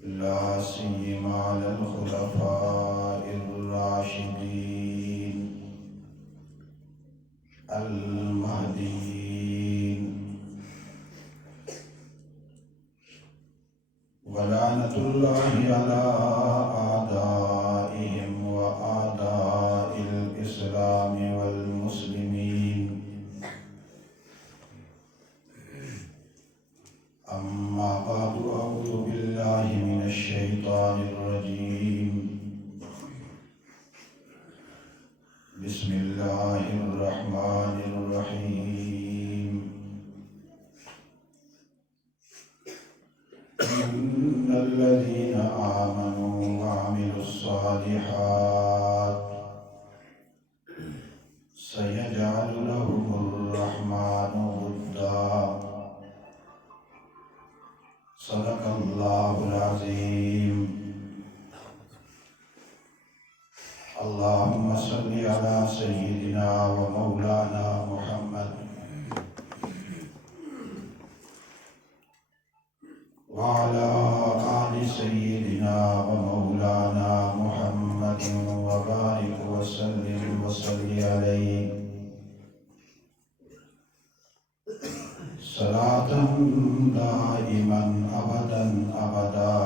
لا سيما على الخلفاء الراشدين المهديين، ولعنة الله على أعدائهم وأعداء الإسلام والمسلمين. أما بعد، أعوذ بالله من الشيطان الرجيم. بسم الله الرحمن الرحيم. إن الذين آمنوا وعملوا الصالحات سيجعل لهم الرحمن ودا. صدق الله العظيم. اللهم صل على سيدنا ومولانا محمد وعلى آل سيدنا ومولانا محمد وبارك وسلم وصل عليه صلاة دائما أبدا أبدا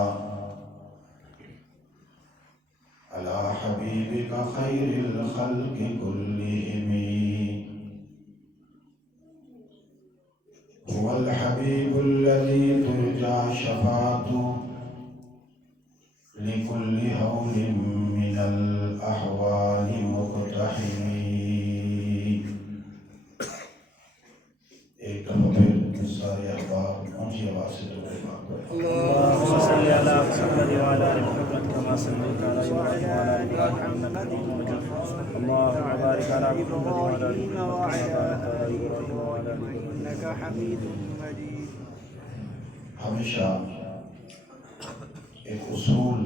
على حبيبك خير الخلق كلهم. هو الحبيب الذي ترجى شفاعته لكل هول من الأحوال مقتحم. ایک دفعہ پھر سارے احباب اونچی آواز سے درود پاک پڑھیں. اللهم صل على محمد وعلى ال محمد كما صليت على ابراهيم وعلى ال ابراهيم انك حميد مجيد. اللهم بارك على محمد وعلى ال محمد كما باركت على ابراهيم وعلى ال ابراهيم انك حميد مجيد. ہمیشہ ایک اصول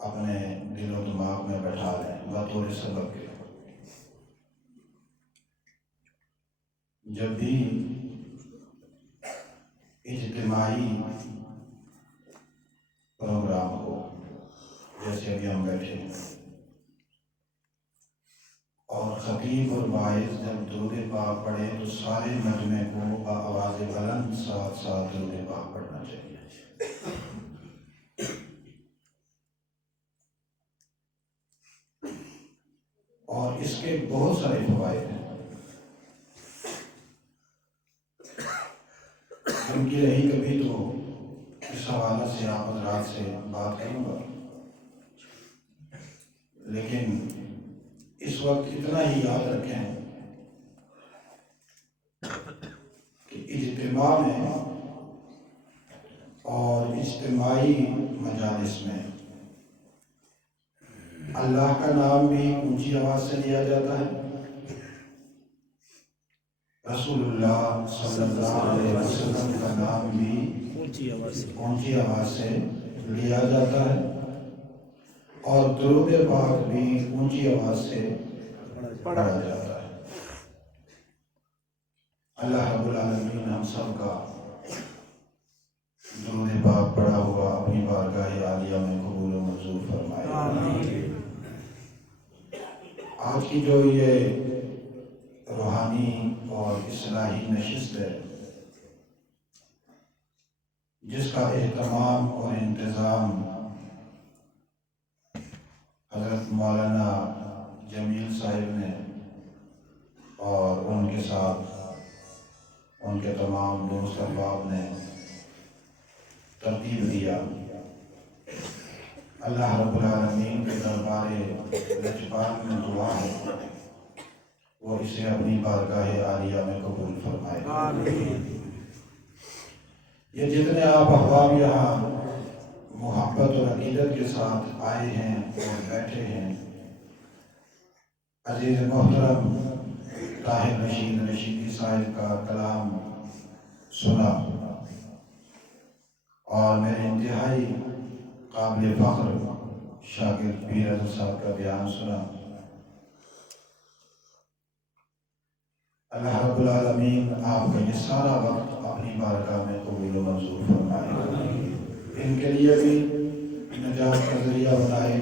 اپنے دل و دماغ میں بیٹھا لیں بطور سبب کے. جب بھی اجتماعی پروگرام ہو، جیسے ابھی ہم بیٹھے ہیں، اور خطیب اور واعظ جب درود پاک پڑھے تو سارے مجمع کو بآواز بلند ساتھ ساتھ درود پاک پڑھنا چاہیے. اور اس کے بہت سارے فوائد ہیں. ان کی رہی کبھی تو اس حوالے سے آپ حضرات سے بات کروں گا، لیکن اس وقت اتنا ہی یاد رکھیں کہ اجتماع میں اور اجتماعی مجالس میں اللہ کا نام بھی اونچی آواز سے لیا جاتا ہے، رسول اللہ صلی اللہ علیہ وسلم کا نام بھی اونچی آواز سے لیا جاتا ہے، اور درود پاک بھی اونچی آواز سے پڑھا جاتا ہے. اللہ رب العالمین ہم سب کا درود پاک پڑھا ہوا اپنی بارگاہ عالیہ میں قبول و منظور فرمائے. آج کی جو یہ روحانی اور اصلاحی نشست ہے، جس کا اہتمام اور انتظام حضرت مولانا جمیل صاحب نے اور ان کے ساتھ ان کے تمام دوست احباب نے ترتیب دیا، اللہ رب العالمین کے دربار لجپال میں دعا ہے وہ اسے اپنی بارگاہ عالیہ میں قبول فرمائے. یہ جتنے آپ احباب یہاں محبت اور عقیدت کے ساتھ آئے ہیں اور بیٹھے ہیں، عزیز محترم طاہر رشید رشیدی صاحب کا کلام سنا، اور میرے انتہائی قابل فخر شاگرد پیر اظہر صاحب کا بیان سنا. اللہ رب العالمین آپ کا یہ سارا وقت اپنی بارگاہ میں قبول و منظور فرمائے. ان کے لیے بھی نجات کا ذریعہ بنائے،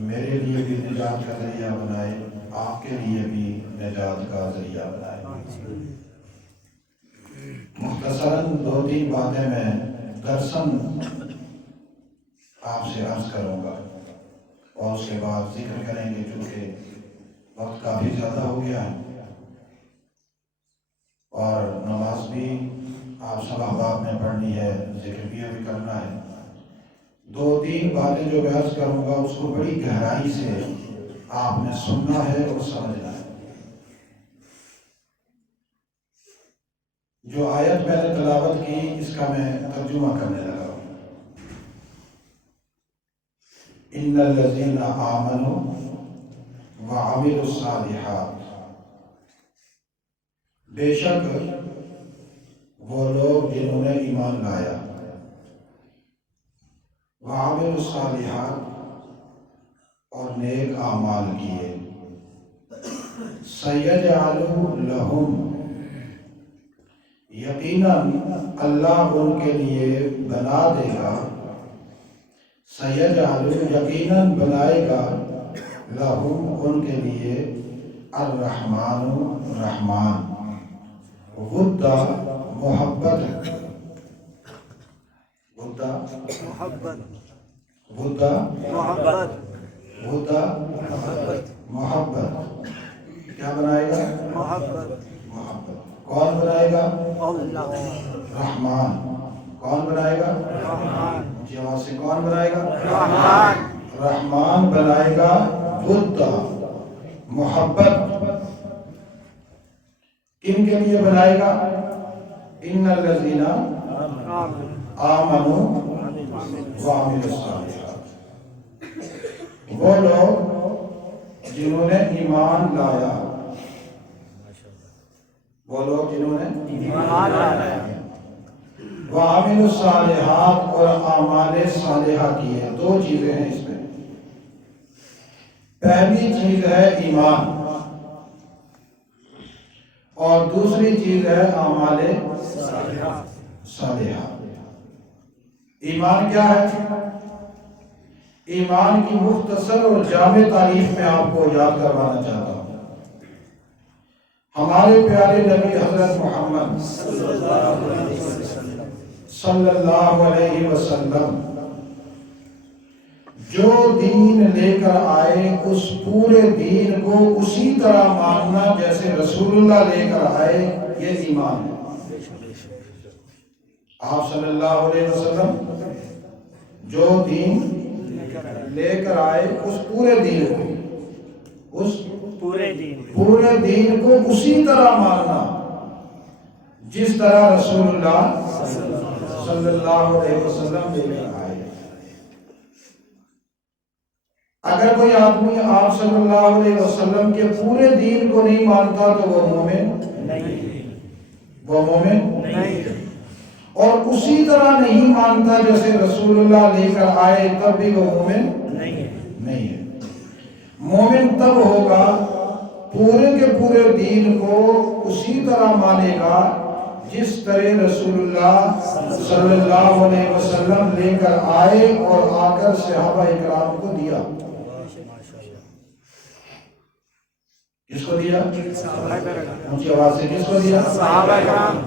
میرے لیے بھی نجات کا ذریعہ بنائے، آپ کے لیے بھی نجات کا ذریعہ بنائے۔ مختصراً 2-3 باتیں میں درساً آپ سے عرض کروں گا اور اس کے بعد ذکر کریں گے، چونکہ وقت کافی زیادہ ہو گیا ہے اور نماز بھی آپ سب احباب نے پڑھنی ہے، ذکر بھی ابھی کرنا ہے۔ 2-3 باتیں جو میں عرض کروں گا اس کو بڑی گہرائی سے آپ نے سننا ہے اور سمجھنا ہے۔ جو آیت میں نے تلاوت کی اس کا میں ترجمہ کرنے لگا ہوں۔ ان الذین آمنوا وعملوا الصالحات، بے شک وہ لوگ جنہوں نے ایمان لایا، وعملوا الصالحات اور نیک اعمال کیے، سیجعل لہم، یقیناً اللہ ان کے لیے بنا دے گا، سیجعل یقیناً بنائے گا، لہم ان کے لیے، الرحمن رحمان، ودا محبت، ودا ودا ودا محبت، کیا بنائے گا؟ محبت۔ کون بنائے گا؟ رحمان۔ کون بنائے گا؟ رحمان۔ جی آواز سے، کون بنائے گا؟ رحمان۔ رحمان بنائے گا، ودا محبت، کن کے لیے بنائے گا؟ ان الذین آمنوا وعملوا الصالحات، وہ لوگ جنہوں نے ایمان لایا، وہ لوگ جنہوں نے ایمان لایا، وعملوا الصالحات اور اعمال صالحہ کیے۔ 2 چیزیں ہیں اس میں۔ پہلی چیز ہے ایمان اور دوسری چیز ہے اعمال صالحہ۔ ایمان کیا ہے؟ ایمان کی مختصر اور جامع تعریف میں آپ کو یاد کروانا چاہتا ہوں۔ ہمارے پیارے نبی حضرت محمد صلی اللہ علیہ وسلم جو دین لے کر آئے اس پورے دین کو اسی طرح ماننا جیسے رسول اللہ لے کر آئے، یہ ایمان ہے۔ آپ صلی اللہ علیہ وسلم جو دین لے کر آئے اس پورے دین کو، اس پورے دین کو اسی طرح ماننا جس طرح رسول اللہ صلی اللہ علیہ وسلم لے کر آئے۔ اگر کوئی آدمی آپ صلی اللہ علیہ وسلم کے پورے دین کو نہیں مانتا تو وہ مومن نہیں، اور اسی طرح نہیں مانتا جیسے رسول اللہ لے کر آئے تب بھی وہ مومن نہیں ہے۔ مومن تب ہوگا پورے کے پورے دین کو اسی طرح مانے گا جس طرح رسول اللہ صلی اللہ علیہ وسلم لے کر آئے اور آ کر صحابہ اکرام کو دیا۔ کس کو دیا؟ اونچی آواز سے، کس کو دیا؟ صحابہ اکرام۔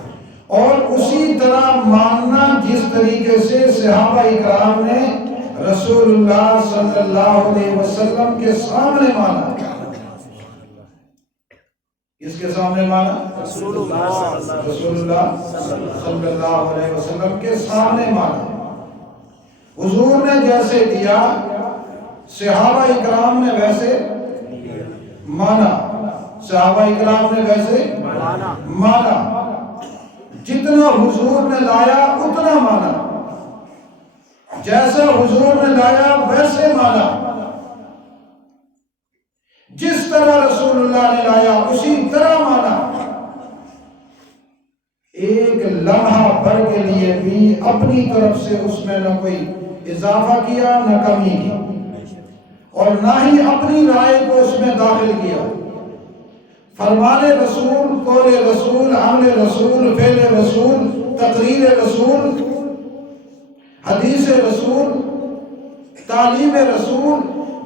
اور اسی طرح ماننا جس طریقے سے صحابہ اکرام نے رسول اللہ صلی اللہ علیہ وسلم کے سامنے مانا۔ کس کے سامنے مانا؟ رسول اللہ صلی اللہ علیہ وسلم کے سامنے مانا۔ حضور نے جیسے دیا صحابہ اکرام نے ویسے مانا، صحابہ اکرام نے ویسے مانا، جتنا حضور نے لایا اتنا مانا، جیسا حضور نے لایا ویسے مانا، جس طرح رسول اللہ نے لایا اسی طرح مانا۔ ایک لمحہ بھر کے لیے بھی اپنی طرف سے اس میں نہ کوئی اضافہ کیا نہ کمی کی، اور نہ ہی اپنی رائے کو اس میں داخل کیا۔ فرمان رسول، قول رسول، عمل رسول، فعل رسول، تقریر رسول، حدیث رسول تعلیم رسول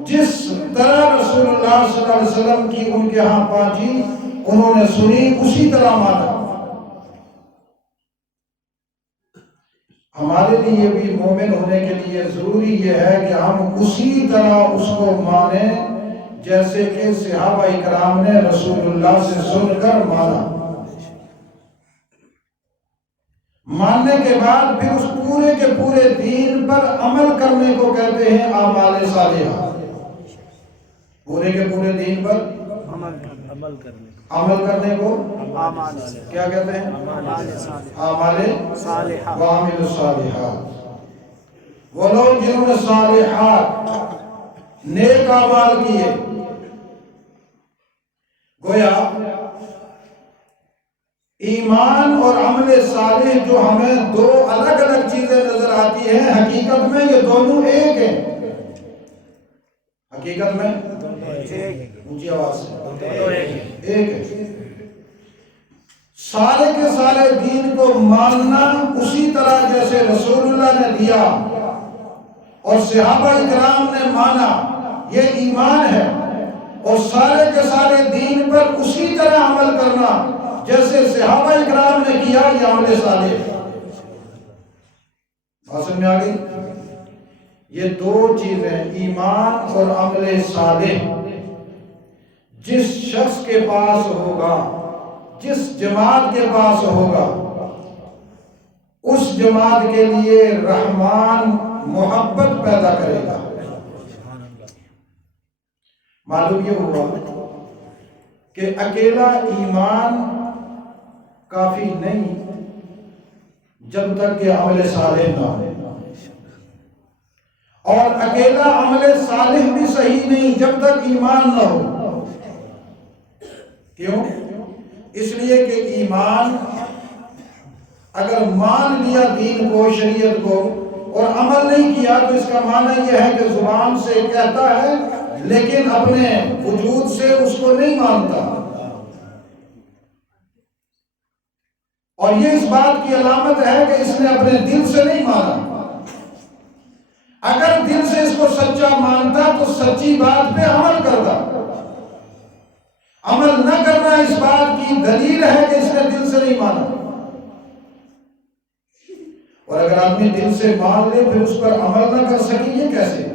جس طرح رسول اللہ صلی اللہ علیہ وسلم کی ان کے ہاں پہنچی انہوں نے سنی اسی طرح مانا۔ ہمارے لیے بھی مومن ہونے کے لیے ضروری یہ ہے کہ ہم اسی طرح اس کو مانیں جیسے کہ صحابہ اکرام نے رسول اللہ سے سن کر مانا۔ ماننے کے بعد پھر اس پورے کے پورے دین پر عمل کرنے کو کہتے ہیں اعمال صالحہ۔ پورے کے پورے دین پر عمل کرنے کو کیا کہتے ہیں؟ اعمال صالحہ۔ وعملوا الصالحات، وہ لوگ جنہوں نے صالحات نیک اعمال کیے۔ گویا ایمان اور عمل صالح جو ہمیں دو الگ الگ چیزیں نظر آتی ہیں، حقیقت میں یہ دونوں ایک ہیں۔ حقیقت میں اونچی آواز سے ایک ہے۔ سارے کے سارے دین کو ماننا اسی طرح جیسے رسول اللہ نے دیا اور صحابہ اکرام نے مانا، یہ ایمان ہے۔ اور سارے کے سارے دین پر اسی طرح عمل کرنا جیسے صحابہ اکرام نے کیا، یہ عمل صالح ہے۔ بات سمجھ میں آ گئی؟ یہ دو چیزیں ایمان اور عمل صالح جس شخص کے پاس ہوگا، جس جماعت کے پاس ہوگا، اس جماعت کے لیے رحمان محبت پیدا کرے گا۔ معلوم یہ ہوا کہ اکیلا ایمان کافی نہیں جب تک کہ عمل صالح نہ ہو، اور اکیلا عمل صالح بھی صحیح نہیں جب تک ایمان نہ ہو۔ کیوں؟ اس لیے کہ ایمان اگر مان لیا دین کو، شریعت کو، اور عمل نہیں کیا تو اس کا معنی یہ ہے کہ زبان سے کہتا ہے لیکن اپنے وجود سے اس کو نہیں مانتا۔ اور یہ اس بات کی علامت ہے کہ اس نے اپنے دل سے نہیں مانا۔ اگر دل سے اس کو سچا مانتا تو سچی بات پہ عمل کرتا۔ عمل نہ کرنا اس بات کی دلیل ہے کہ اس نے دل سے نہیں مانا۔ اور اگر آدمی دل سے مان لے پھر اس پر عمل نہ کر سکے، یہ کیسے؟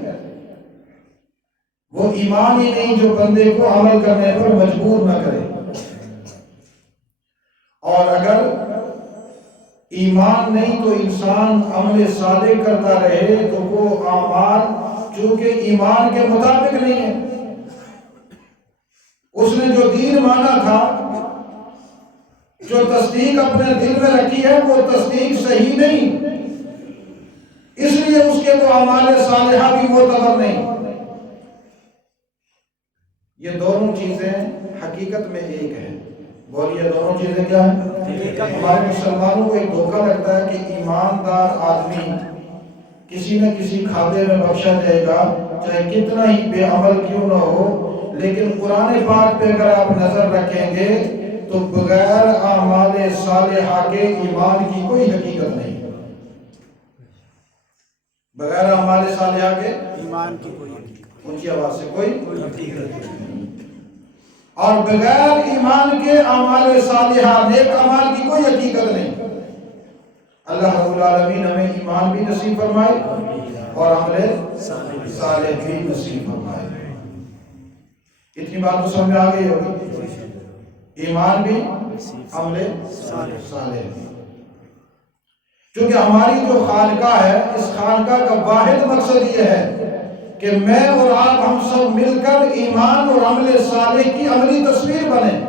وہ ایمان ہی نہیں جو بندے کو عمل کرنے پر مجبور نہ کرے۔ اور اگر ایمان نہیں تو انسان عمل صالح کرتا رہے تو وہ اعمال چونکہ ایمان کے مطابق نہیں ہے، اس نے جو دین مانا تھا، جو تصدیق اپنے دل میں رکھی ہے، وہ تصدیق صحیح نہیں، اس لیے اس کے وہ اعمال صالحہ بھی معتبر نہیں۔ یہ دونوں چیزیں حقیقت میں ایک ہیں۔ بولیے دونوں چیزیں کیا ہیں؟ ہمارے مسلمانوں کو ایک دھوکہ لگتا ہے کہ ایماندار آدمی کسی نہ کسی کھاتے میں بخشا جائے گا، چاہے کتنا ہی بے عمل کیوں نہ ہو، لیکن قرآن پاک پہ اگر آپ نظر رکھیں گے تو بغیر اعمال صالحہ کے ایمان کی کوئی حقیقت نہیں۔ بغیر اعمال صالحہ کے ایمان کی کوئی حقیقت، اونچی آواز سے کوئی حقیقت نہیں۔ اور بغیر ایمان کے اعمال صالحہ، نیک اعمال کی کوئی حقیقت نہیں۔ اللہ رب العالمین ہمیں ایمان بھی نصیب فرمائے اور عمل صالح بھی نصیب فرمائے۔ اتنی بات تو سمجھ میں آ گئی ہوگی، ایمان بھی عمل صالح بھی۔ چونکہ ہماری جو خانقاہ ہے، اس خانقاہ کا واحد مقصد یہ ہے کہ میں اور آپ ہم سب مل کر ایمان اور عمل صالح کی عملی تصویر بنیں۔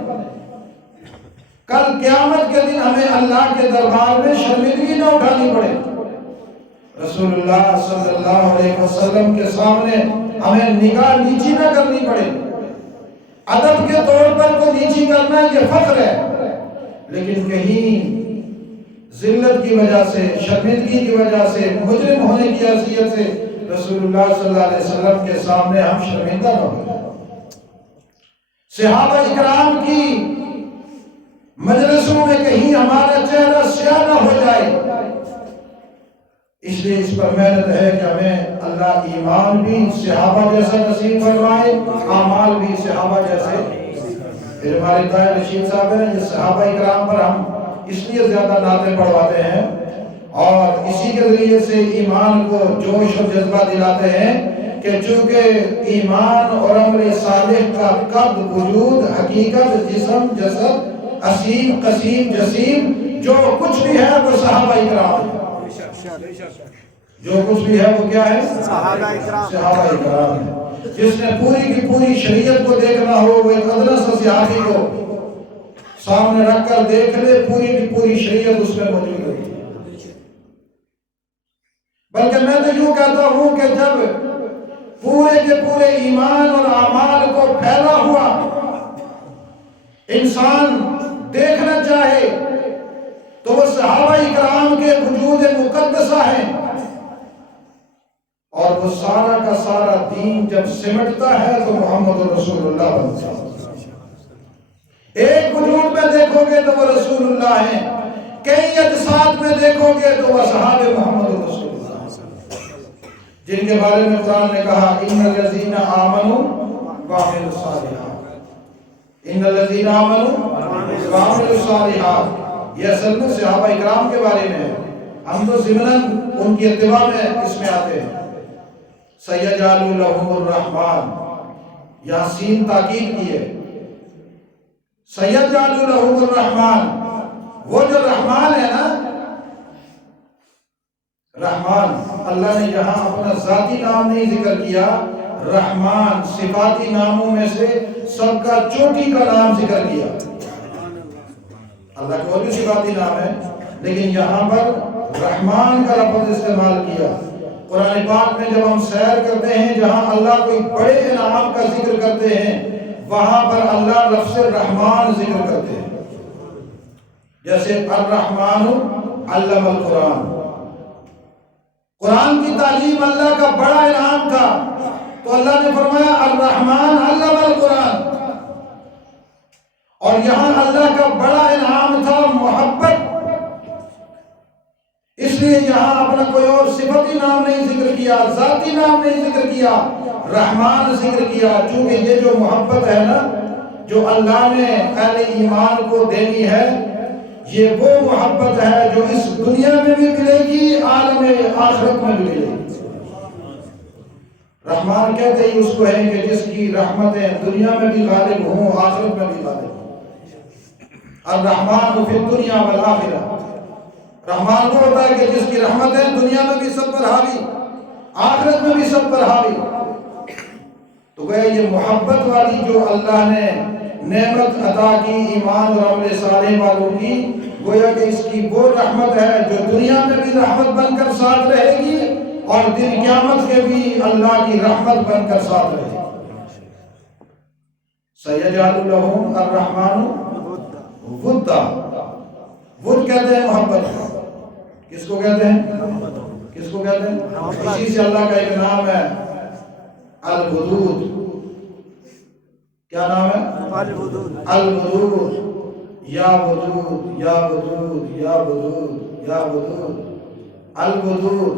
کل قیامت کے دن ہمیں اللہ کے دربار میں شرمندگی نہ اٹھانی پڑے۔ رسول اللہ صلی اللہ علیہ وسلم کے سامنے ہمیں نگاہ نیچی نہ کرنی پڑے۔ ادب کے طور پر تو نیچی کرنا یہ فخر ہے، لیکن کہیں ذلت کی وجہ سے، شرمندگی کی وجہ سے، مجرم ہونے کی حیثیت سے رسول اللہ صلی اللہ علیہ وسلم کے سامنے ہم شرمندہ نہ ہو جائیں۔ صحابہ اکرام کی مجلسوں میں کہیں ہمارا چہرہ سیاہ نہ ہو جائے، اس لیے اس پر محنت ہے کہ ہمیں اللہ ایمان بھی صحابہ جیسا نصیب فرمائے، اعمال بھی صحابہ جیسے۔ پھر ہمارے طاہر رشید صاحب ہیں، یہ صحابہ اکرام پر ہم اس لیے زیادہ نعتیں پڑھواتے ہیں اور اسی کے ذریعے سے ایمان کو جوش اور جذبہ دلاتے ہیں کہ چونکہ ایمان اور عمل صالح کا قد وجود حقیقت جسم جسد اسیم قسیم جسیم جو کچھ بھی ہے وہ صحابہ اکرام ہے، جو کچھ بھی ہے وہ کیا ہے؟ صحابہ اکرام ہے۔ جس نے پوری کی پوری شریعت کو دیکھنا ہو وہ ایک ادنا سا صحابی کو سامنے رکھ کر دیکھ لے، پوری کی پوری شریعت اس میں موجود ہے۔ بلکہ میں تو یوں کہتا ہوں کہ جب پورے کے پورے ایمان اور اعمال کو پھیلا ہوا انسان دیکھنا چاہے تو وہ صحابہ اکرام کے وجود مقدسہ ہیں، اور وہ سارا کا سارا دین جب سمٹتا ہے تو محمد رسول اللہ بنتا ہے۔ ایک وجود میں دیکھو گے تو وہ رسول اللہ ہیں، کئی اجساد میں دیکھو گے تو وہ اصحاب محمد رسول اللہ، جن کے بارے میں قرآن نے کہا ان الذین آمنوا وعملوا الصالحات، ان الذین آمنوا وعملوا الصالحات۔ یہ اصل میں صحابہ اکرام کے بارے میں ہے، ہم تو ضمناً ان کی اتباع میں اس میں آتے ہیں۔ سیجعل لهم الرحمن، یاسین تاکید کی ہے، سیجعل لهم الرحمن، وہ جو رحمان ہے نا، رحمان، اللہ نے یہاں اپنا ذاتی نام نہیں ذکر کیا، رحمان صفاتی ناموں میں سے سب کا چوٹی کا نام ذکر کیا۔ اللہ کے اور بھی صفاتی نام ہے لیکن یہاں پر رحمان کا لفظ استعمال کیا۔ قرآن پاک میں جب ہم سیر کرتے ہیں جہاں اللہ کوئی بڑے انعام کا ذکر کرتے ہیں وہاں پر اللہ لفظ رحمان ذکر کرتے ہیں، جیسے الرحمن علم القرآن، قرآن کی تعلیم اللہ کا بڑا انعام تھا تو اللہ نے فرمایا الرحمن علم القرآن، اور یہاں اللہ کا بڑا انعام تھا محبت، اس لیے یہاں اپنا کوئی اور صفتی نام نہیں ذکر کیا، ذاتی نام نہیں ذکر کیا، رحمان ذکر کیا، چونکہ یہ جو محبت ہے نا جو اللہ نے اہل ایمان کو دینی ہے یہ وہ محبت ہے جو اس دنیا میں بھی ملے گی، عالم آخرت میں بھی ملے گی۔ رحمان کہتے ہی اس کو ہے کہ جس کی رحمتیں دنیا میں بھی غالب ہوں آخرت میں بھی غالب ہوں۔ الرحمن فی الدنیا والآخرہ، رحمان کو ہوتا ہے کہ جس کی رحمتیں دنیا میں بھی سب پر حاوی آخرت میں بھی سب پر حاوی۔ تو گئے یہ محبت والی جو اللہ نے نعمت عطا کی ایمان اور عمل صالح والوں کی، گویا کہ اس کی وہ رحمت ہے جو دنیا میں بھی رحمت بن کر ساتھ رہے گی اور دن قیامت کے بھی اللہ کی رحمت بن کر ساتھ رہے گی۔ سیجعل لهم الرحمن ودا، ود کہتے ہیں محبت، کس کو کہتے ہیں؟ کس کو کہتے ہیں؟ اسی سے اللہ کا ایک نام ہے الودود، کیا نام ہے؟ الودود، یا ودود یا ودود یا ودود یا ودود، الودود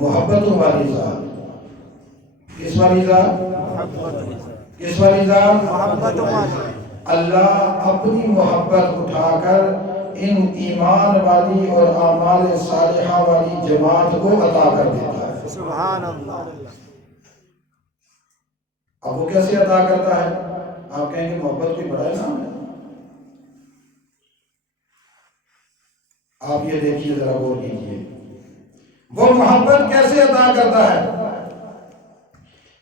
محبتوں والی ذات، کس والی ذات؟ کس والی ذات؟ محبتوں والی۔ اللہ اپنی محبت اٹھا کر ان ایمان والی اور اعمال صالحہ والی جماعت کو عطا کر دیتا ہے۔ سبحان اللہ۔ اب وہ کیسے عطا کرتا ہے؟ آپ کہیں گے محبت کوئی بڑا نام ہے، آپ یہ دیکھیے ذرا غور کیجیے وہ محبت کیسے عطا کرتا ہے۔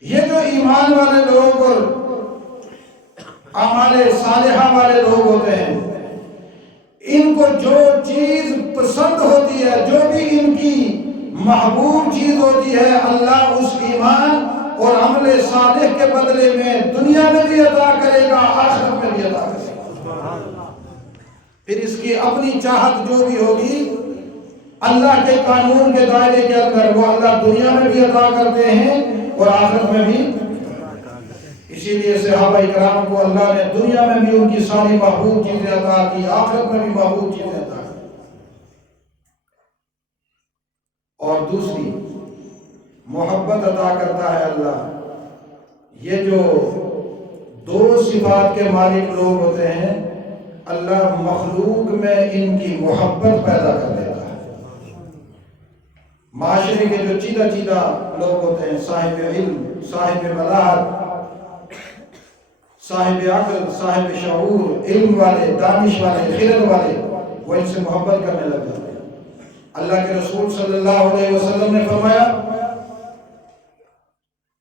یہ جو ایمان والے لوگ اور اعمال صالحہ والے لوگ ہوتے ہیں ان کو جو چیز پسند ہوتی ہے، جو بھی ان کی محبوب چیز ہوتی ہے، اللہ اس ایمان اور عمل صالح کے بدلے میں دنیا میں بھی عطا کرے گا، آخرت میں بھی عطا کرے گا۔ پھر اس کی اپنی چاہت جو بھی ہوگی اللہ کے قانون کے دائرے کے اندر وہ اللہ دنیا میں بھی عطا کرتے ہیں اور آخرت میں بھی۔ اسی لیے صحابہ اکرام کو اللہ نے دنیا میں بھی ان کی ساری محبوب چیزیں عطا کی، آخرت میں بھی محبوب چیزیں عطا کی، اور دوسری محبت عطا کرتا ہے اللہ. یہ جو دو صفات کے مالک لوگ ہوتے ہیں اللہ مخلوق میں ان کی محبت پیدا کر دیتا ہے. معاشرے کے جو چیدہ چیدہ لوگ ہوتے ہیں، صاحب علم، صاحب ملاحت، صاحب عقل، صاحب شعور، علم والے، دانش والے، خرد والے، وہ ان سے محبت کرنے لگ جاتے ہیں. اللہ کے رسول صلی اللہ علیہ وسلم نے فرمایا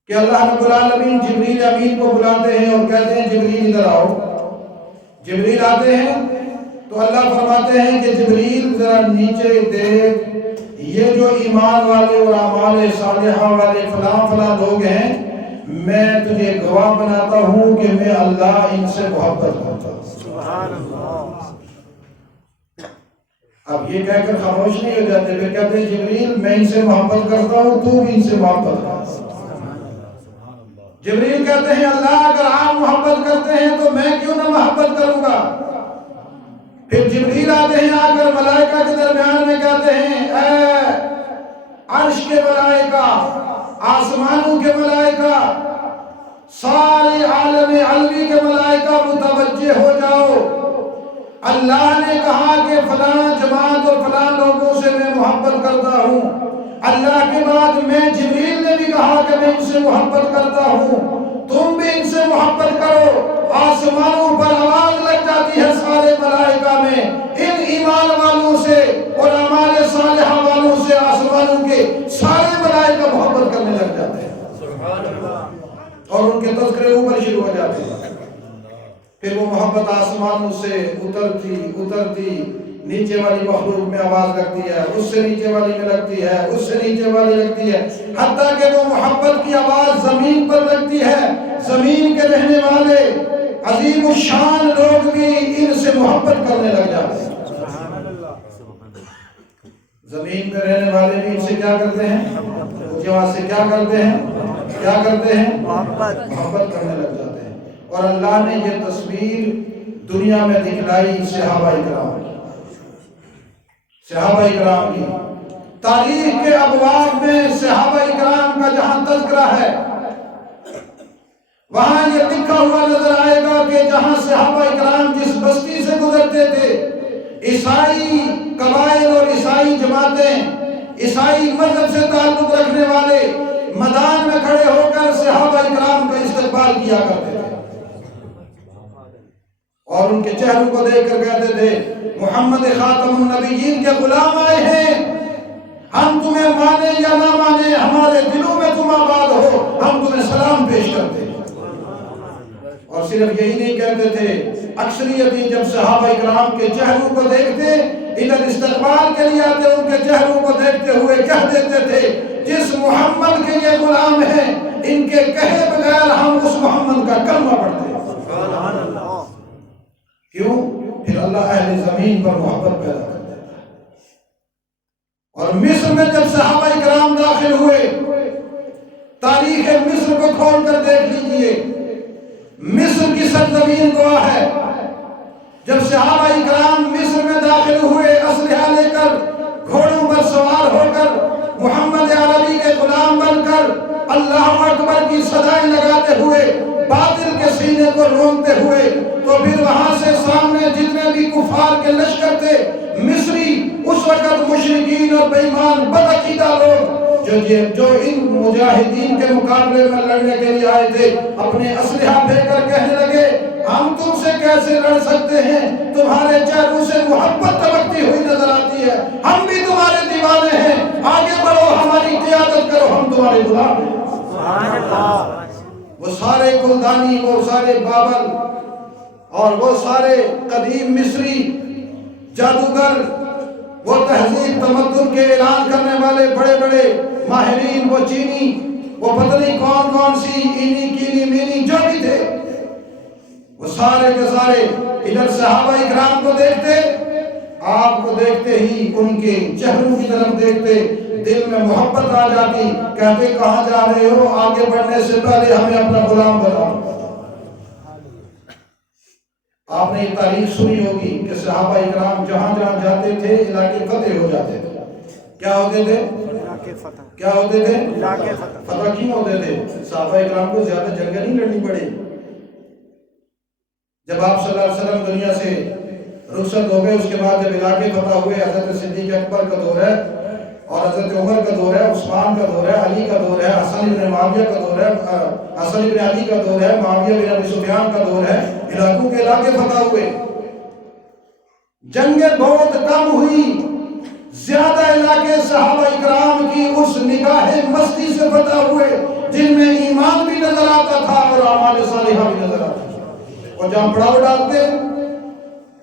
کہ اللہ رب العالمین جبریل امین کو بلاتے ہیں اور کہتے ہیں جبریل ادھر آؤ. جبریل آتے ہیں تو اللہ فرماتے ہیں کہ جبریل ذرا نیچے دیکھ، یہ جو ایمان والے اور اعمال صالحہ والے فلاں فلاں لوگ ہیں، میں تجھے گواہ بناتا ہوں کہ میں اللہ ان سے محبت کرتا ہوں. سبحان اللہ. اب یہ کہہ کر خاموش نہیں ہو جاتے، پھر کہتے ہیں جبریل میں ان سے محبت کرتا ہوں، تو بھی ان سے محبت کر. جبریل کہتے ہیں اللہ اگر آپ محبت کرتے ہیں تو میں کیوں نہ محبت کروں گا. پھر جبریل آتے ہیں آ کر ملائکہ کے درمیان میں کہتے ہیں اے عرش کے ملائکہ، آسمانوں کے ملائکہ، سارے عالم علوی کے ملائکہ متوجہ ہو جاؤ. اللہ نے کہا کہ فلاں جماعت اور فلاں لوگوں سے میں محبت کرتا ہوں. اللہ کے بعد میں جبریل نے بھی کہا کہ میں ان سے محبت کرتا ہوں، تم بھی ان سے محبت کرو. آسمانوں پر آواز لگ جاتی ہے سارے ملائکہ میں، ان ایمان والوں سے اور اعمال صالحہ والوں سے آسمانوں کے سارے ملائکہ محبت کرنے لگ جاتے ہیں اور ان کے تذکرے اوپر شروع ہو جاتے ہیں. پھر وہ محبت آسمانوں سے اترتی نیچے والی مخلوق میں آواز لگتی ہے، اس سے نیچے والی میں لگتی ہے، اس سے نیچے والی لگتی ہے، حتیٰ کہ وہ محبت کی آواز زمین پر لگتی ہے. زمین کے رہنے والے عظیم الشان لوگ بھی ان سے محبت کرنے لگ جاتے ہیں. زمین پہ رہنے والے بھی ان سے کیا کرتے ہیں؟ اونچی آواز سے کیا کرتے ہیں؟ محبت کرنے لگ جاتے ہیں. اور اللہ نے یہ تصویر دنیا میں دکھلائی صحابہ اکرام کی. تاریخ کے ابواب میں صحابہ اکرام کا جہاں تذکرہ ہے وہاں یہ لکھا ہوا نظر آئے گا کہ جہاں صحابہ اکرام جس بستی سے گزرتے تھے، عیسائی قبائل اور عیسائی جماعتیں، عیسائی مذہب سے تعلق رکھنے والے میدان میں کھڑے ہو کر صحابہ اکرام کا استقبال کیا کرتے تھے اور ان کے چہروں کو دیکھ کر کہتے تھے محمد خاتم النبیین کے غلام آئے ہیں، ہم تمہیں مانے یا نہ مانے ہمارے دلوں میں تم آباد ہو، ہم تمہیں سلام پیش کرتے ہیں. اور صرف یہی نہیں کہتے تھے، اکثریتی جب صحابہ اکرام کے چہروں کو دیکھتے ادھر استقبال کے لیے آتے، ان کے چہروں کو دیکھتے ہوئے کہہ دیتے تھے جس محمد کے یہ غلام ہیں ان کے کہے بغیر ہم اس محمد کا کلمہ پڑھتے ہیں. کیوں؟ پھر اللہ اہل زمین پر محبت پیدا کر دیتا ہے. اور مصر میں جب صحابہ اکرام داخل ہوئے، تاریخ مصر کو کھول کر دیکھ لیجئے، مصر کی سرزمین گواہ ہے. جب صحابہ اکرام مصر میں داخل ہوئے اسلحہ لے کر، گھوڑوں پر سوار ہو کر، محمد عربی کے غلام بن کر اللہ اکبر کی صدائیں لگاتے ہوئے، باطل کے سینے کو رونتے ہوئے، تو پھر وہاں سے سامنے جتنے بھی کفار کے لشکر تھے مصری، اس وقت مشرکین اور بے ایمان بدعقیدہ لوگ جو ان مجاہدین کے مقابلے میں لڑنے کے لیے آئے تھے، اپنے اسلحہ پھینک کر کہنے لگے ہم تم سے کیسے لڑ سکتے ہیں، تمہارے چہروں سے محبت تلکتی ہوئی نظر آتی ہے، ہم بھی تمہارے دیوانے ہیں، آگے بڑھو، ہماری قیادت کرو، ہم تمہارے غلام ہیں. وہ سارے کلدانی، وہ سارے بابل اور وہ سارے قدیم مصری جادوگر، وہ تہذیب تمدن کے اعلان کرنے والے بڑے بڑے ماہرین، وہ چینی، وہ پتہ نہیں کون کون سی اینی کینی مینی جو بھی تھے، وہ سارے کے سارے ادھر صحابہ اکرام کو دیکھتے، آپ کو دیکھتے ہی ان کے چہروں کی طرف دیکھتے دل میں محبت آ جاتی، کہتے کہاں جا رہے ہو، آگے بڑھنے سے پہلے ہمیں اپنا غلام بناؤ. آپ نے یہ تاریخ سنی ہوگی کہ صحابہ اکرام جہاں جہاں جاتے تھے علاقے فتح ہو جاتے تھے. کیا ہوتے تھے؟ کیا ہوتے تھے؟ فتح۔ فتح کیوں ہوتے تھے؟ صحابہ اکرام کو زیادہ جنگیں نہیں لڑنی پڑی۔ جب آپ صلی اللہ علیہ وسلم دنیا سے رخصت ہو گئے، اس کے بعد جب علاقے فتح ہوئے، حضرت صدیق اکبر کا دور ہے اور حضرت عمر کا دور ہے، عثمان کا دور ہے، علی کا دور ہے، حسن بن معاویہ کا دور ہے، حسن بن علی کا دور ہے، معاویہ بن ابی سفیان کا دور ہے، علاقوں کے علاقے فتح ہوئے، جنگیں بہت کم ہوئی، زیادہ علاقے صحابہ اکرام کی اس نگاہ مستی سے فتح ہوئے جن میں ایمان بھی نظر آتا تھا اور اعمال صالحہ بھی نظر آتا تھا۔ اور جہاں پڑاؤ ڈالتے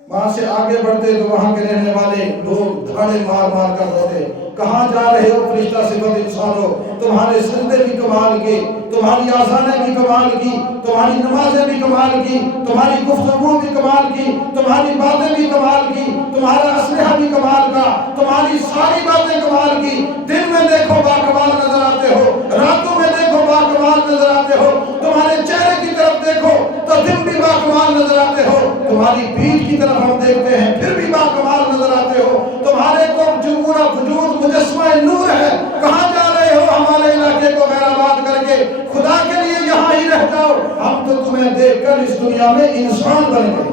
وہاں سے آگے بڑھتے تو وہاں کے رہنے والے لوگ دھاڑے مار مار کر روتے، کہاں جا رہے ہو فرشتہ صفت انسانوں، تمہارے سجدے بھی کمال کے، تمہاری آذانیں بھی کمال کی، تمہاری نمازیں بھی کمال کی، تمہاری گفتگو بھی کمال کی، تمہاری باتیں بھی کمال کی، تمہارا اسلحہ بھی کمال کا، تمہاری ساری باتیں کمال کی، دن میں دیکھو با کمال نظر آتے ہو، راتوں میں دیکھو با کمال نظر آتے ہو، تمہارے چہرے کی طرف دیکھو تو دن بھی با کمال نظر آتے ہو، تمہاری پیٹھ کی طرف ہم دیکھتے ہیں پھر بھی با کمال نظر آتے ہو، تمہارے تو پورا وجود مجسمہ نور ہے، کہاں جا رہے ہو ہمارے علاقے کو غیر آباد کر کے، خدا کے لیے یہاں ہی رہ جاؤ، ہم تو تمہیں دیکھ کر اس دنیا میں انسان بن گئے۔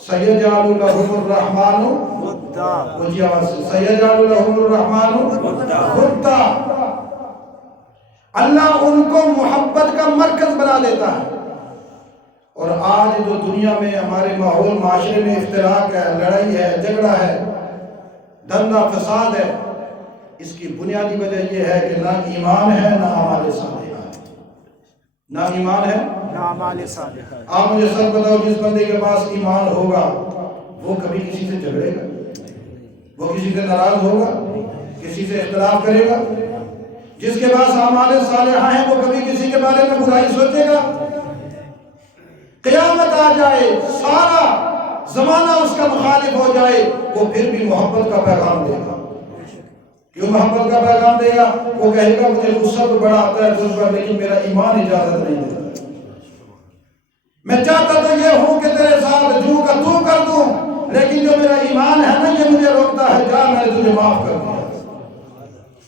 سیجعل لهم الرحمن ودا، سیجعل لهم الرحمن ودا، اللہ ان کو محبت کا مرکز بنا دیتا ہے۔ اور آج جو دنیا میں ہمارے ماحول معاشرے میں اختلاف ہے، لڑائی ہے، جھگڑا ہے، دھندا فساد ہے، اس کی بنیادی وجہ یہ ہے کہ نہ ایمان ہے نہ اعمال صالحہ ہے، نہ ایمان ہے نہ اعمال صالحہ ہے۔ آپ مجھے سچ بتاؤ، جس بندے کے پاس ایمان ہوگا وہ کبھی کسی سے جھگڑے گا؟ وہ کسی سے ناراض ہوگا؟ کسی سے اختلاف کرے گا؟ جس کے پاس اعمال صالحہ ہیں وہ کبھی کسی کے بارے میں برائی سوچے گا؟ قیامت آ جائے، سارا زمانہ اس کا مخالف ہو جائے، وہ پھر بھی محبت کا پیغام دے گا۔ کیوں محبت کا پیغام دے گا؟ وہ کہے گا مجھے غصہ تو بڑا آتا ہے تجھ پر، لیکن میرا ایمان اجازت نہیں دیتا، میں چاہتا تو یہ ہوں کہ تیرے ساتھ جو کا تو کر دوں، لیکن جو میرا ایمان ہے نا یہ مجھے روکتا ہے، جا میں نے تجھے معاف کر دیا۔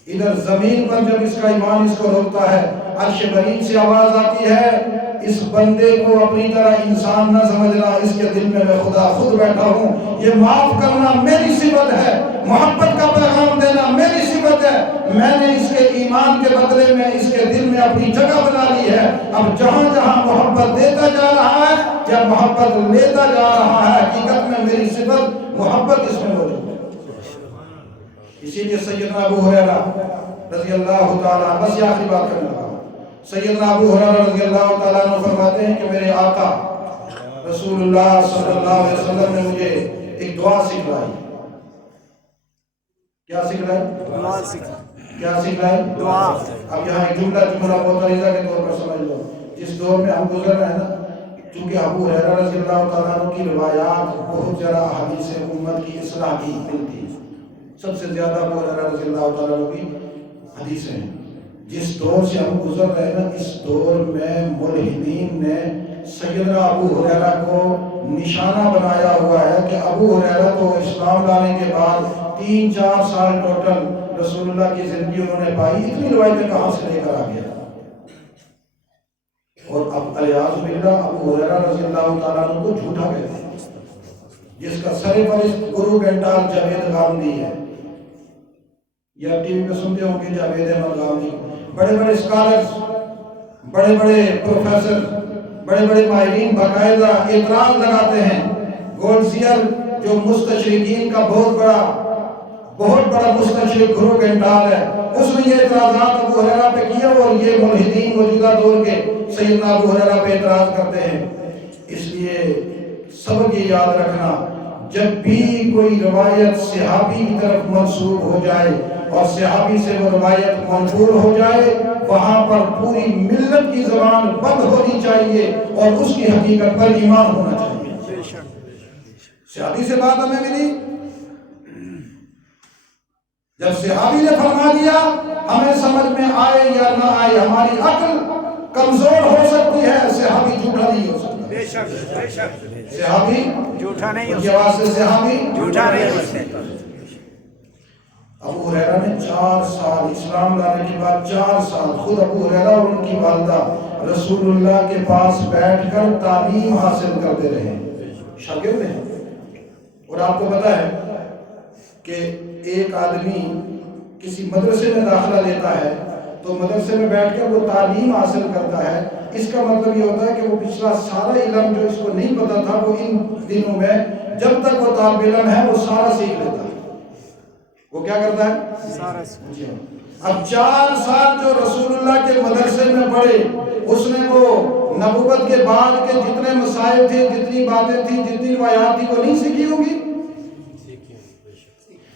ادھر زمین پر جب اس کا ایمان اس کو روکتا ہے، عرش برین سے آواز آتی ہے، اس بندے کو اپنی طرح انسان نہ سمجھنا، اس کے دل میں خدا خود بیٹھا ہوں، یہ معاف کرنا میری صفت ہے، محبت کا پیغام دینا میری صفت ہے، میں نے اس کے ایمان کے بدلے میں اس کے دل میں اپنی جگہ بنا لی ہے، اب جہاں جہاں محبت دیتا جا رہا ہے یا محبت لیتا جا رہا ہے، حقیقت میں میری صفت محبت اس میں موجود ہے۔ اسی لیے سیدنا ابو ہریرہ رضی اللہ تعالیٰ، بس یہ آخری بات کرنا ہے، سیدنا ابو ہریرہ رضی اللہ تعالیٰ عنہ فرماتے ہیں کہ میرے آقا رسول اللہ صلی اللہ علیہ وسلم نے مجھے ایک دعا سکھلائی۔ کیا سکھلائی؟ دعا سکھلائی۔ کیا سکھلائی؟ دعا۔ اب یہاں ایک جملہ متعارضہ کے طور پر سمجھ لو، جس دور میں ہم گزر رہے ہیں نا، چونکہ ابو ہریرہ رضی اللہ تعالیٰ عنہ کی روایات بہت ذرا حدیث امت کی اصلاح کی ملتی، سب سے زیادہ ابو ہریرہ رضی اللہ تعالیٰ عنہ کی حدیثیں ہیں۔ جس دور سے ہم گزر رہے ہیں نا، اس دور میں ملحدین نے سیدنا ابو ہریرہ کو نشانہ بنایا ہوا ہے کہ ابو ہریرہ تو اسلام لانے کے بعد 3-4 سال ٹوٹل رسول اللہ کی زندگی انہوں نے پائی، اتنی روایتیں کہاں سے لے کر آ گیا؟ اور اب الیاذ باللہ ابو ہریرہ رضی اللہ تعالیٰ عنہ کو جھوٹا کہتے ہیں، جس کا سر فہرست گرو گھنٹال جاوید غامدی ہے، یا ٹی وی پہ سنتے ہوں گے جاوید احمد غامدی، بڑے بڑے اسکالرز، بڑے بڑے پروفیسر، بڑے بڑے ماہرین باقاعدہ اعتراض لگاتے ہیں۔ گولڈزیئر جو مستشرقین کا بہت بڑا مستشرق گرو گھنٹال ہے، اس نے یہ اعتراضات ابو ہریرہ پہ کیے، اور یہ ملحدین موجودہ دور کے سیدنا ابو ہریرہ پہ اعتراض کرتے ہیں۔ اس لیے سبق یہ یاد رکھنا، جب بھی کوئی روایت صحابی کی طرف منسوب ہو جائے اور صحابی سے وہ روایت منقول ہو جائے، وہاں پر پوری ملت کی زبان بند ہونی چاہیے اور اس کی حقیقت پر ایمان ہونا چاہیے۔ صحابی سے بات ہمیں ملی، جب صحابی نے فرما دیا، ہمیں سمجھ میں آئے یا نہ آئے، ہماری عقل کمزور ہو سکتی ہے، صحابی جھوٹا نہیں ہو سکتا۔ بے شک صحابی جھوٹا نہیں ہو سکتا، صحابی جھوٹا نہیں ہو سکتا۔ ابو ہریرہ نے 4 سال اسلام لانے کے بعد 4 سال خود ابو ہریرہ اور ان کی والدہ رسول اللہ کے پاس بیٹھ کر تعلیم حاصل کرتے رہے، شاگرد ہیں۔ اور آپ کو پتا ہے کہ ایک آدمی کسی مدرسے میں داخلہ لیتا ہے تو مدرسے میں بیٹھ کر وہ تعلیم حاصل کرتا ہے، اس کا مطلب یہ ہوتا ہے کہ وہ پچھلا سارا علم جو اس کو نہیں پتا تھا وہ ان دنوں میں جب تک وہ طالب علم ہے وہ سارا سیکھ لیتا ہے۔ وہ کیا کرتا ہے؟ سارا سیکھ۔ اب 4 سال جو رسول اللہ کے مدرسے میں پڑھے، اس نے وہ نبوت کے بعد کے جتنے مسائل تھے، جتنی باتیں تھیں، جتنی روایات تھی، وہ نہیں سیکھی ہوگی؟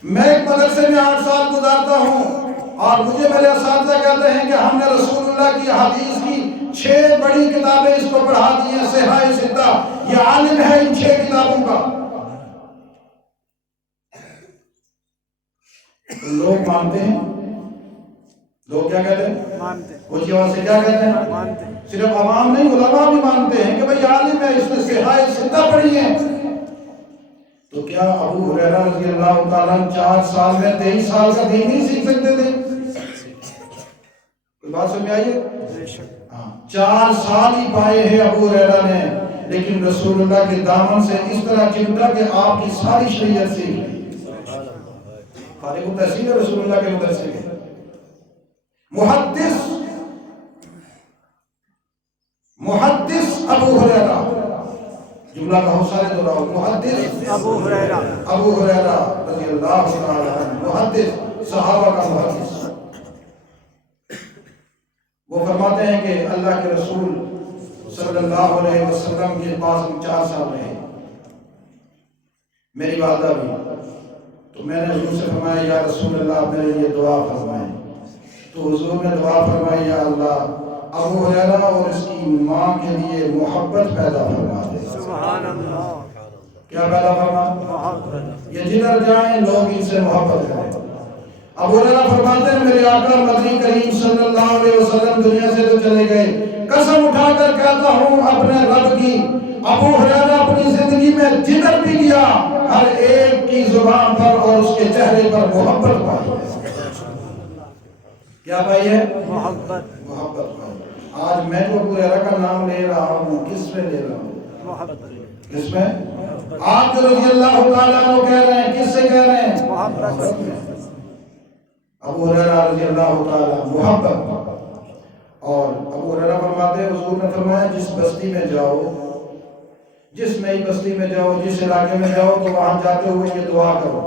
میں ایک مدرسے میں 8 سال گزارتا ہوں اور مجھے میرے اساتذہ کہتے ہیں کہ ہم نے رسول اللہ کی حدیث کی 6 بڑی کتابیں اس کو پڑھا دی ہیں، صحیح ستہ، یہ عالم ہے ان 6 کتابوں کا۔ لوگ مانتے ہیں، لوگ کیا کہتے ہیں؟ مانتے ہیں۔ اس کی آواز سے کیا کہتے ہیں؟ مانتے ہیں۔ صرف عوام نہیں، علماء بھی مانتے ہیں کہ بھئی عالم ہے، اس نے صحیح ستہ پڑھی ہیں۔ تو کیا ابو ہریرہ رضی اللہ تعالیٰ 4 سال میں 23 سال کا دین نہیں سیکھ سکتے تھے؟ کوئی بات سمجھ آئیے؟ 4 سال ہی پائے ہیں ابو ہریرہ نے، لیکن رسول اللہ کے دامن سے اس طرح چمٹا کہ آپ کی ساری شریعت سیکھ لی۔ فارغ التحصیل ہے رسول اللہ کے مدرسے میں۔ محدث ابو ہریرہ، جملہ کا حوصلہ دہراؤ، محدث ابو ہریرہ رضی اللہ تعالی عنہ، محدث، صحابہ کا محدث۔ وہ فرماتے ہیں کہ اللہ کے رسول صلی اللہ علیہ وسلم کے پاس ہم 4 سال رہے، میری والدہ بھی، تو میں نے حضور سے فرمایا یا رسول اللہ میرے لیے دعا فرمائیں، تو حضور نے دعا فرمائی یا اللہ ابو ہریرہ اور اس کی ماں کے لیے محبت پیدا فرما دے۔ سبحان اللہ۔ کیا پیدا فرما؟ محبت۔ یہ جدھر جائیں لوگ ان سے محبت کریں۔ ابو ہریرہ فرماتے ہیں میرے آقا مدنی کریم صلی اللہ علیہ وسلم دنیا سے تو چلے گئے، قسم اٹھا کر کہتا ہوں اپنے رب کی، ابو ہریرہ اپنی زندگی میں جدھر بھی گیا ہر ایک کی زبان پر اور اس کے چہرے پر محبت پائی ہے۔ کیا پائی ہے؟ محبت۔ محبت پائی۔ آج میں جو ابو ہریرہ کا نام لے رہا ہوں کس میں لے رہا ہوں؟ محبت۔ کس میں؟ آپ جو رضی اللہ تعالیٰ عنہ کہہ رہے ہیں کس سے کہہ رہے ہیں؟ محبت میں۔ ابو ہریرہ رضی اللہ تعالیٰ محبت۔ اور ابو ہریرہ فرماتے ہیں حضور نے فرمایا جس بستی میں جاؤ، جس نئی بستی میں جاؤ، جس علاقے میں جاؤ تو وہاں جاتے ہوئے یہ دعا کرو،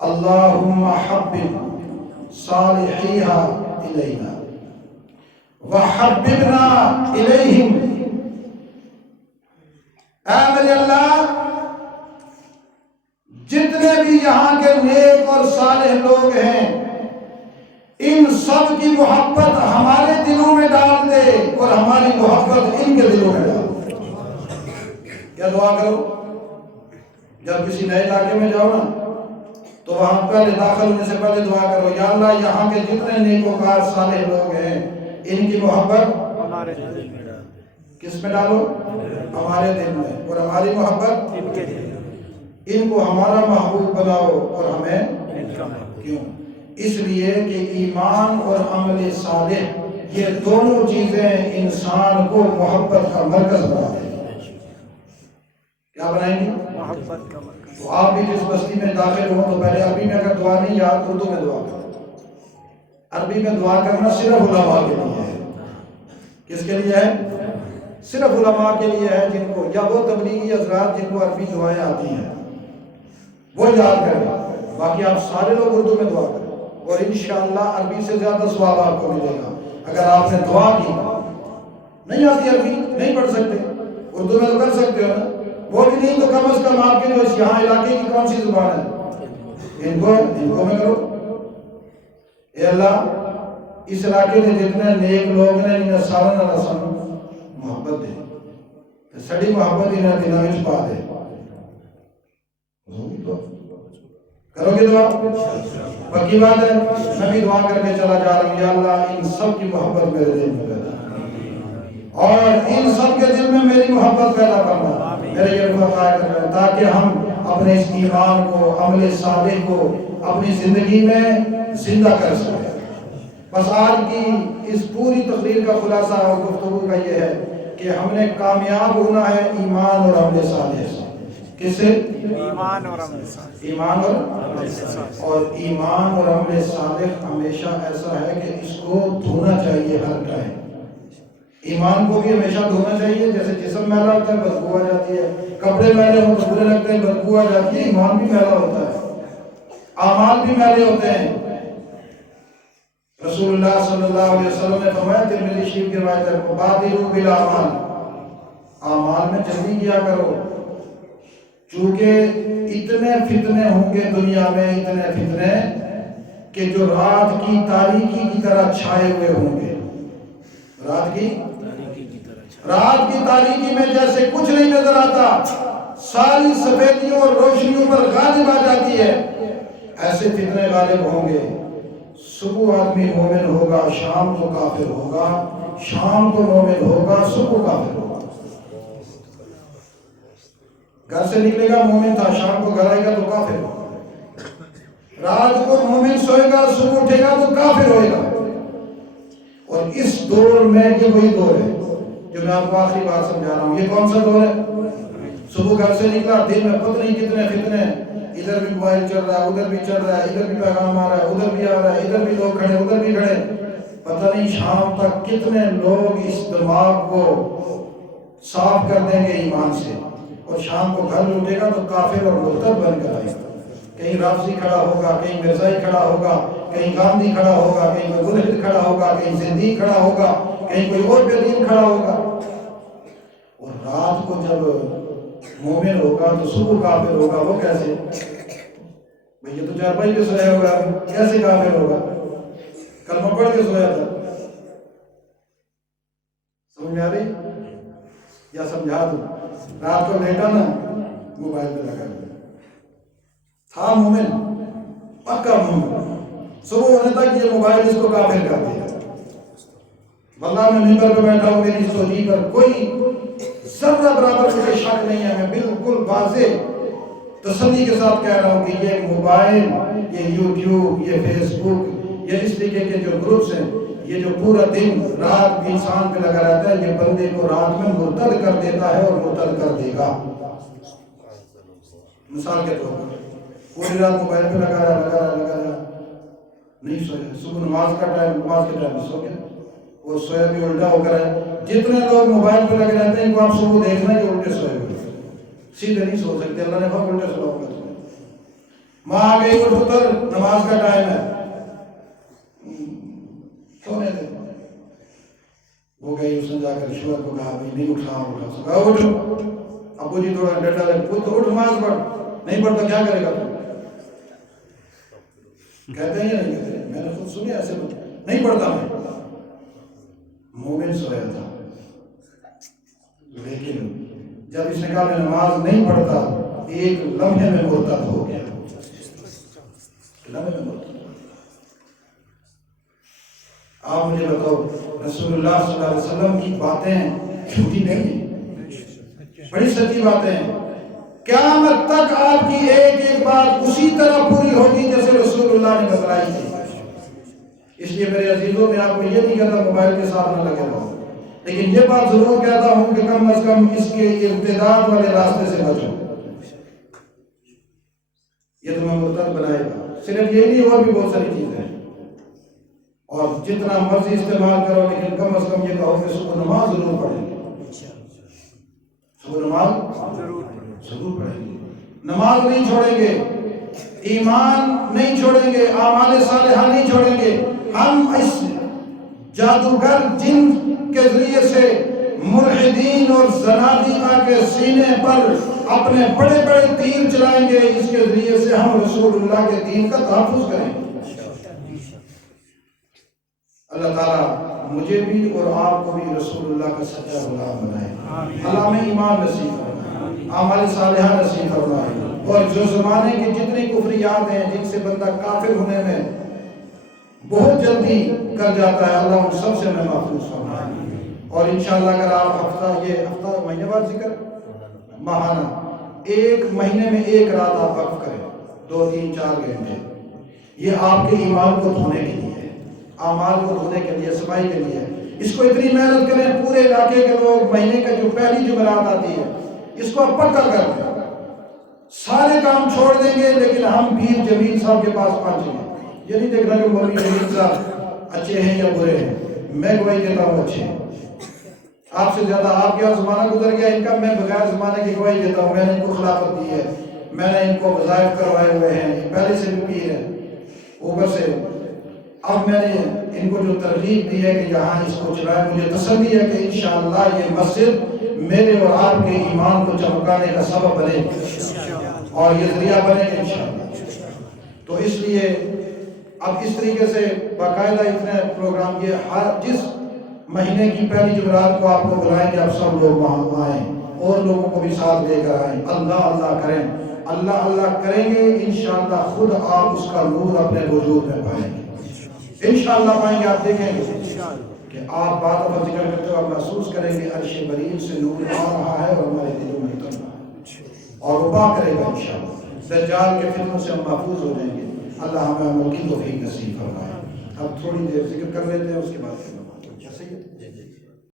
اللہم حبب صالحیہا الینا وحببنا الیہم۔ اے میرے اللہ جتنے بھی یہاں کے نیک اور صالح لوگ ہیں ان سب کی محبت ہمارے دلوں میں ڈال دے اور ہماری محبت ان کے دلوں میں ڈال دے۔ کیا دعا کرو؟ جب کسی نئے علاقے میں جاؤ نا تو وہاں پہلے داخل ہونے سے پہلے دعا کرو یا اللہ یہاں کے جتنے نیکوکار صالح لوگ ہیں ان کی محبت ہمارے دل میں ڈال دے۔ کس میں ڈالو؟ ہمارے دل میں، اور ہماری محبت ان کے دل میں، ان کو ہمارا محبوب بناؤ اور ہمیں کیوں؟ اس لیے کہ ایمان اور عمل صالح یہ دونوں چیزیں انسان کو محبت کا مرکز بنا دیں گی۔ کیا بنائیں گی؟ محبت کا مرکز۔ تو آپ بھی جس بستی میں داخل ہوں تو پہلے عربی میں اگر دعا نہیں یاد اردو میں دعا کریں۔ عربی میں دعا کرنا صرف علماء کے لیے ہے۔ کس کے لیے ہے؟ صرف علماء کے لیے ہے جن کو، یا وہ تبلیغی حضرات جن کو عربی دعائیں آتی ہیں وہ یاد کریں، باقی آپ سارے لوگ اردو میں دعا کریں اور انشاءاللہ عربی سے زیادہ ثواب آپ کو ملے گا۔ اگر آپ نے دعا کی، نہیں آتی عربی نہیں پڑھ سکتے، اردو میں تو کر سکتے ہو نا، وہ بھی نہیں تو کم از کم آپ کے جو اس یہاں علاقے کی کون سی زبان ہے ان کو میں کرو۔ اے اللہ اس علاقے میں جتنے نیک لوگ نے انہیں سارا رسم محبت دے، سڑی محبت انہیں دلوں میں پا دے۔ کرو گے دعا؟ پکی بات ہے۔ میں بھی دعا کر کے چلا جا رہا ہوں یا اللہ ان سب کی محبت میرے دل میں پیدا اور ان سب کے دل میں میری محبت پیدا کرنا، میرے یہ فرمایا کرنا تاکہ ہم اپنے اس ایمان کو، عمل صالح کو اپنی زندگی میں زندہ کر سکے۔ بس آج کی اس پوری تقریر کا خلاصہ اور گفتگو کا یہ ہے کہ ہم نے کامیاب ہونا ہے ایمان اور عمل صالح سے۔ کس سے؟ ایمان اور عمل صالح۔ ایمان اور ایمان اور عمل صالح ہمیشہ ایسا ہے کہ اس کو دھونا چاہیے ہر ٹائم۔ ایمان کو بھی ہمیشہ دھونا چاہیے، جیسے جسم میلا ہوتا ہے بدبو آ جاتی ہے، کپڑے میلے ہوں تو برے لگتے ہیں بدبو آ جاتی ہے، ایمان بھی میلا ہوتا ہے، اعمال بھی میلے ہوتے ہیں۔ رسول اللہ صلی اللہ علیہ وسلم نے فرمایا، ترمذی شریف کی روایت ہے، بادروا بالاعمال، اعمال میں جلدی کیا کرو، چونکہ اتنے فتنے ہوں گے دنیا میں، اتنے فتنے کہ جو رات کی تاریکی کی طرح چھائے ہوئے ہوں گے۔ رات کی تاریکی میں جیسے کچھ نہیں نظر آتا، ساری سفیدیوں اور روشنیوں پر غالب آ جاتی ہے، ایسے فتنے غالب ہوں گے۔ صبح آدمی مومن ہوگا، شام کو کافر ہوگا، شام کو مومن ہوگا، صبح کافر ہوگا۔ گھر سے نکلے گا مومن تھا، شام کو گھر آئے گا تو کافر ہوگا۔ رات کو مومن سوئے گا، صبح اٹھے گا تو کافر ہوئے گا۔ اور اس دور میں یہ وہی دور ہے جو میں آپ کو آخری بات سمجھا رہا ہوں۔ یہ کون سا دور ہے؟ صبح گھر سے نکلا، دن میں پتہ نہیں کتنے فتنے، ادھر بھی موبائل چل رہا ہے، ادھر بھی چل رہا ہے، ادھر بھی پیغام آ رہا ہے، ادھر بھی آ رہا ہے، ادھر بھی لوگ کھڑے، ادھر بھی کھڑے، پتہ نہیں شام تک کتنے لوگ اس دماغ کو صاف کر دیں گے ایمان سے، اور شام کو گھر لوٹے گا تو کافر اور مرتد بن کر آئے گا۔ کہیں رافضی کھڑا ہوگا، کہیں مرزائی کھڑا ہوگا، کہیں گاندھی کھڑا ہوگا، کہیں کوئی ملحد کھڑا ہوگا، کہیں زندیق کھڑا ہوگا، کہیں کوئی اور بے دین کھڑا ہوگا۔ اور رات کو جب مومن ہوگا تو صبح کافر ہوگا۔ وہ کیسے؟ بھئی یہ تو چارپائی پہ سویا ہوگا، کیسے کافر ہوگا؟ کلمہ پڑھ کے سویا تھا۔ سمجھ آ رہی یا سمجھا دوں؟ رات کو لیٹا نا، موبائل پہ لگا دیا، تھا مومن، پکا مومن، صبح ہونے تک یہ موبائل اس کو کافر کر دیا۔ واللہ میں ممبر پہ بیٹھا ہوں، میری سوچی پر کوئی ذرہ برابر مجھے شک نہیں ہے، میں بالکل واضح تسلی کے ساتھ کہہ رہا ہوں کہ یہ موبائل، یہ یوٹیوب، یہ فیس بک، یہ اس طریقے کے جو گروپس ہیں، یہ جو پورا دن رات بھی انسان پہ لگا رہتا ہے، یہ بندے کو رات میں مرتد کر دیتا ہے اور مرتد کر دے گا۔ مثال کے طور پر پوری رات موبائل پہ لگا رہا نہیں سویا، صبح نماز کا ٹائم، نماز کے ٹائم سو گیا، وہ سویا بھی الٹا ہو کر ہے۔ جتنے لوگ موبائل پہ لگے رہتے ہیں ان کو آپ صبح دیکھنا یہ الٹے سوئے ہوئے، سیدھے نہیں سو سکتے، اللہ نے کہا الٹے سو گا۔ ماں آ گئی اٹھ پتر نماز کا ٹائم ہے، سونے دے۔ وہ گئی، اس نے جا کر شوہر کو کہا بھائی نہیں اٹھا سکا، اٹھ ابو جی تھوڑا ڈنڈا لے، پتر اٹھ نماز پڑھ، نہیں پڑھتا کیا کرے گا تو؟ کہتے ہیں یا نہیں کہتے؟ میں نے خود سنے ایسے نہیں پڑھتا میں۔ مومن سویا تھا، لیکن جب اس نے کہا میں نماز نہیں پڑھتا، ایک لمحے میں مرتد ہو گیا، لمحے میں مرتد۔ آپ مجھے بتاؤ، رسول اللہ صلی اللہ علیہ وسلم کی باتیں جھوٹی نہیں ہیں، بڑی سچی باتیں ہیں۔ قیامت تک آپ کی ایک ایک بات اسی طرح پوری ہوگی جیسے رسول اللہ نے بتلائی تھی۔ اس لیے میرے عزیزوں میں آپ کو یہ نہیں کہتا موبائل کے ساتھ نہ لگے رہو، لیکن یہ بات ضرور کہتا ہوں کہ کم از کم اس کے ارتداد والے راستے سے بچو، یہ تمہیں مرتد بنائے گا۔ صرف یہ نہیں، اور بھی بہت ساری چیزیں ہیں، اور جتنا مرضی استعمال کرو، لیکن کم از کم یہ کہو کہ صبح نماز ضرور پڑھیں گے، صبح نماز ضرور پڑھیں گے، نماز نہیں چھوڑیں گے، ایمان نہیں چھوڑیں گے، اعمال صالحہ نہیں چھوڑیں گے۔ ہم اس جادوگر جن کے ذریعے سے ملحدین اور زنادقہ کے سینے پر اپنے بڑے بڑے تیر چلائیں گے، اس کے ذریعے سے ہم رسول اللہ کے دین کا تحفظ کریں گے۔ اللہ تعالیٰ مجھے بھی اور آپ کو بھی رسول اللہ کا سچا غلام بنائے، اللہ میں ایمان نصیب فرمائے، اعمال صالحہ نصیب فرمائے، اور جو زمانے کی جتنی کفریات ہیں جن سے بندہ کافر ہونے میں بہت جلدی کر جاتا ہے، اللہ ان سب سے میں محفوظ فرمائے۔ اور انشاءاللہ اگر آپ یہ ہفتہ مہینے بعد ذکر ماہانہ ایک مہینے میں ایک رات آپ وقف کریں، 2 3 4 گھنٹے، یہ آپ کے ایمان کو دھونے کے لیے، اعمال کو دھونے کے لیے، صفائی کے لیے۔ اس کو اتنی محنت کریں، پورے علاقے کے لوگ مہینے کا جو پہلی جمعرات آتی ہے اس کو آپ پکا کر دیں، سارے کام چھوڑ دیں گے، لیکن ہم پیر جمیل صاحب کے پاس پہنچیں گے۔ یہ نہیں دیکھنا کہ مولوی جمیل صاحب اچھے ہیں یا برے ہیں، میں گواہی دیتا ہوں اچھے ہیں، آپ سے زیادہ آپ کا زمانہ گزر گیا ان کا، میں بغیر زمانے کی گواہی دیتا ہوں، میں نے ان کو خلافت دی ہے، میں نے ان کو وظائف کروائے ہوئے ہیں، یہ پہلے سے بھی پیر ہیں، اوپر سے اب میں نے ان کو جو ترغیب دی ہے کہ یہاں اس کو چلائیں، مجھے تسلی ہے کہ انشاءاللہ یہ مسجد میرے اور آپ کے ایمان کو چمکانے کا سبب بنے اور یہ ذریعہ بنے گا انشاءاللہ۔ تو اس لیے اب اس طریقے سے باقاعدہ اتنے پروگرام، یہ ہر جس مہینے کی پہلی جمعرات کو آپ کو بلائیں گے، آپ سب لوگ وہاں آئیں اور لوگوں کو بھی ساتھ لے کر آئیں، اللہ اللہ کریں، اللہ اللہ کریں گے، انشاءاللہ خود آپ اس کا نور اپنے وجود میں پائیں گے، انشاءاللہ پائیں گے۔ آپ دیکھیں گے کہ آپ بات پر ذکر کرتے ہو، آپ محسوس کریں گے عرش بریل سے نور آ رہا ہے اور ہمارے دلوں میں اتر رہا ہے، اور وہ پاک کرے گا انشاءاللہ۔ دجال کے فتنوں سے ہم محفوظ ہو جائیں گے، اللہ ہمیں عمل کی توفیق نصیب فرمائے۔ اب تھوڑی دیر ذکر کر لیتے ہیں، اس کے بعد